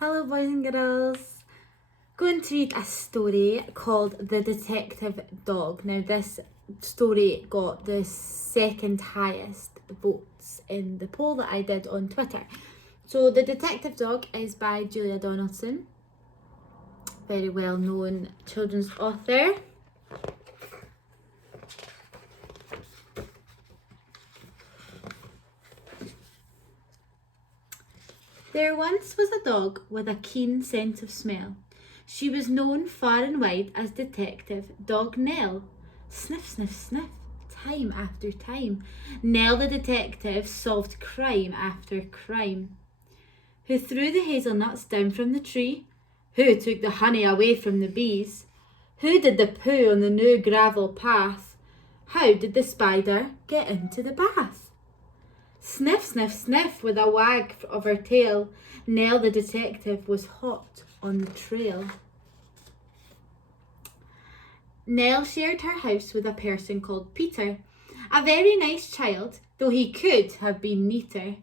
Hello boys and girls. Going to read a story called The Detective Dog. Now this story got the second highest votes in the poll that I did on Twitter. So The Detective Dog is by Julia Donaldson, very well known children's author. There once was a dog with a keen sense of smell. She was known far and wide as Detective Dog Nell. Sniff, sniff, sniff, time after time, Nell the detective solved crime after crime. Who threw the hazelnuts down from the tree? Who took the honey away from the bees? Who did the poo on the new gravel path? How did the spider get into the bath? Sniff, sniff, sniff, with a wag of her tail, Nell the detective was hot on the trail. Nell shared her house with a person called Peter, a very nice child, though he could have been neater.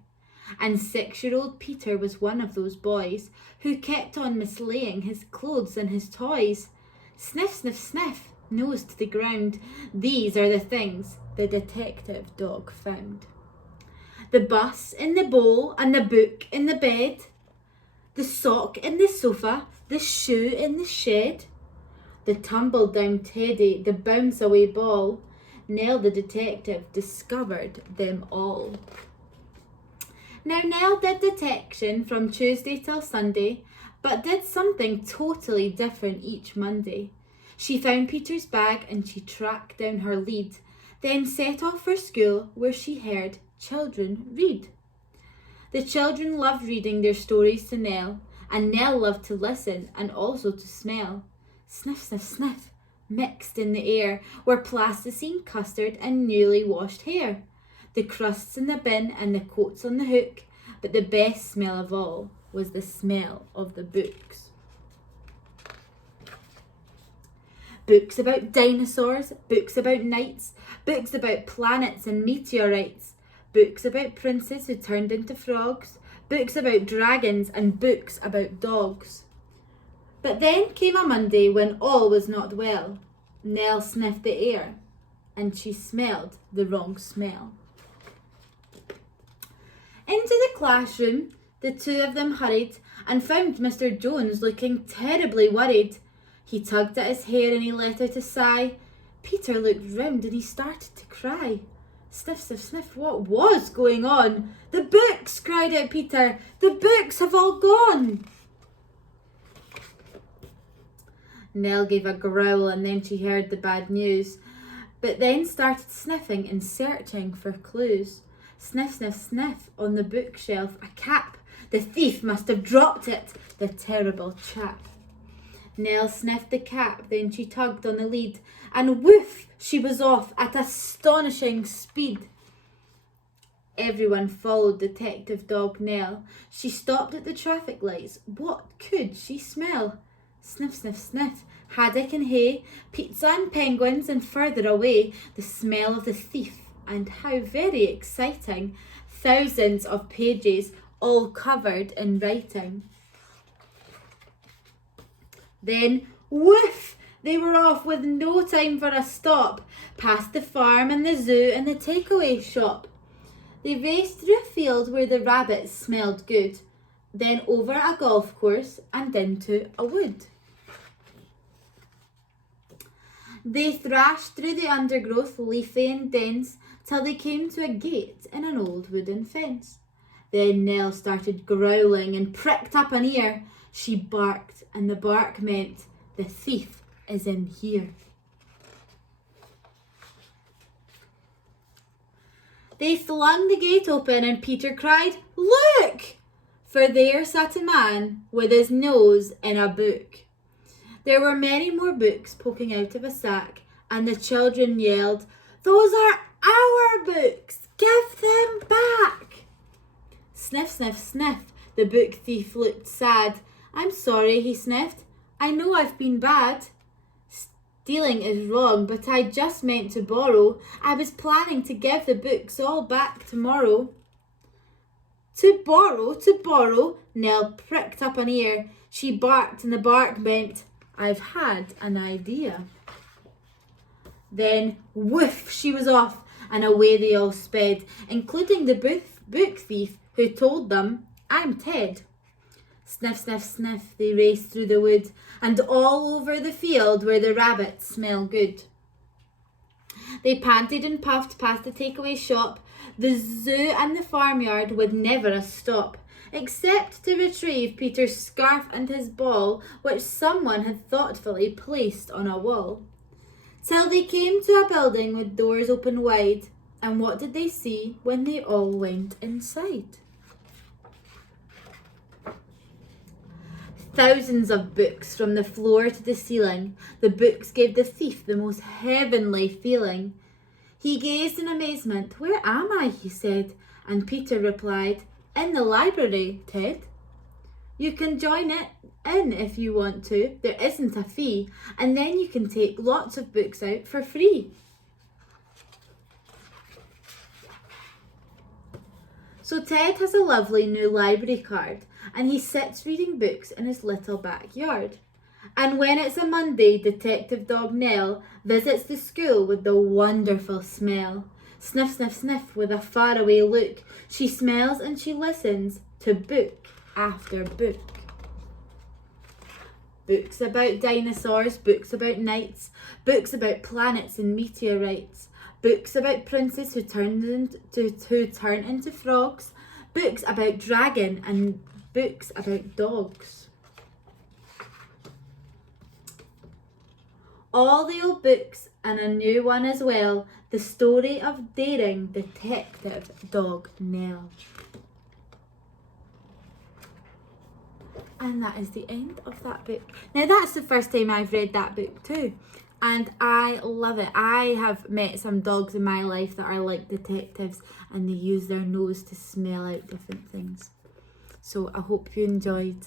And 6-year-old Peter was one of those boys who kept on mislaying his clothes and his toys. Sniff, sniff, sniff, nose to the ground, these are the things the detective dog found. The bus in the bowl and the book in the bed, the sock in the sofa, the shoe in the shed, the tumble down teddy, the bounce away ball. Nell the detective discovered them all. Now Nell did detection from Tuesday till Sunday, but did something totally different each Monday. She found Peter's bag and she tracked down her lead, then set off for school where she heard children read. The children loved reading their stories to Nell, and Nell loved to listen and also to smell. Sniff, sniff, sniff, mixed in the air were plasticine, custard and newly washed hair. The crusts in the bin and the coats on the hook, but the best smell of all was the smell of the books. Books about dinosaurs, books about knights, books about planets and meteorites, books about princes who turned into frogs, books about dragons and books about dogs. But then came a Monday when all was not well. Nell sniffed the air and she smelled the wrong smell. Into the classroom the two of them hurried and found Mr. Jones looking terribly worried. He tugged at his hair and he let out a sigh. Peter looked round and he started to cry. Sniff, sniff, sniff, what was going on? The books, cried out Peter. The books have all gone. Nell gave a growl and then she heard the bad news, but then started sniffing and searching for clues. Sniff, sniff, sniff, on the bookshelf, a cap. The thief must have dropped it, the terrible chap. Nell sniffed the cap, then she tugged on the lead, and woof, she was off at astonishing speed. Everyone followed Detective Dog Nell. She stopped at the traffic lights. What could she smell? Sniff, sniff, sniff, haddock and hay, pizza and penguins, and further away, the smell of the thief. And how very exciting. Thousands of pages, all covered in writing. Then, woof! They were off with no time for a stop, past the farm and the zoo and the takeaway shop. They raced through a field where the rabbits smelled good, then over a golf course and into a wood. They thrashed through the undergrowth, leafy and dense, till they came to a gate in an old wooden fence. Then Nell started growling and pricked up an ear. She barked, and the bark meant the thief is in here. They flung the gate open and Peter cried, "Look!" For there sat a man with his nose in a book. There were many more books poking out of a sack, and the children yelled, "Those are our books! Give them back!" Sniff, sniff, sniff, the book thief looked sad. "I'm sorry," he sniffed. "I know I've been bad. Stealing is wrong, but I just meant to borrow. I was planning to give the books all back tomorrow." To borrow, Nell pricked up an ear. She barked, and the bark meant, "I've had an idea." Then, woof, she was off, and away they all sped, including the book thief who told them, "I'm Ted." Sniff, sniff, sniff, they raced through the wood, and all over the field where the rabbits smell good. They panted and puffed past the takeaway shop. The zoo and the farmyard would never a stop, except to retrieve Peter's scarf and his ball, which someone had thoughtfully placed on a wall. Till they came to a building with doors open wide, and what did they see when they all went inside? Thousands of books from the floor to the ceiling. The books gave the thief the most heavenly feeling. He gazed in amazement. "Where am I?" he said, and Peter replied, "In the library, Ted. You can join it in if you want to. There isn't a fee, and then you can take lots of books out for free." So Ted has a lovely new library card, and he sits reading books in his little backyard. And when it's a Monday, Detective Dog Nell visits the school with the wonderful smell. Sniff, sniff, sniff with a faraway look. She smells and she listens to book after book. Books about dinosaurs, books about knights, books about planets and meteorites, books about princes who turn into frogs, books about dragon, and books about dogs. All the old books and a new one as well. The story of daring Detective Dog Nell. And that is the end of that book. Now that's the first time I've read that book too. And I love it. I have met some dogs in my life that are like detectives, and they use their nose to smell out different things. So I hope you enjoyed.